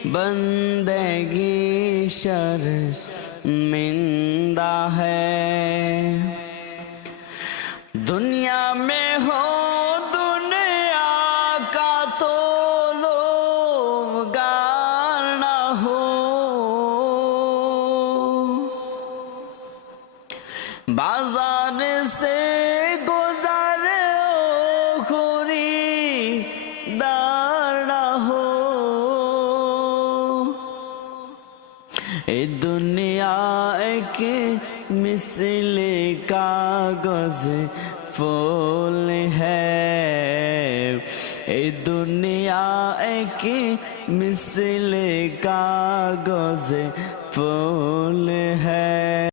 बंदगी शर मिंदा है दुनिया में हो दुनिया का तो लोग गार हो बाजार से ए दुनिया एक मिसल कागज फूल है ए दुनिया एक मिसल कागज फूल है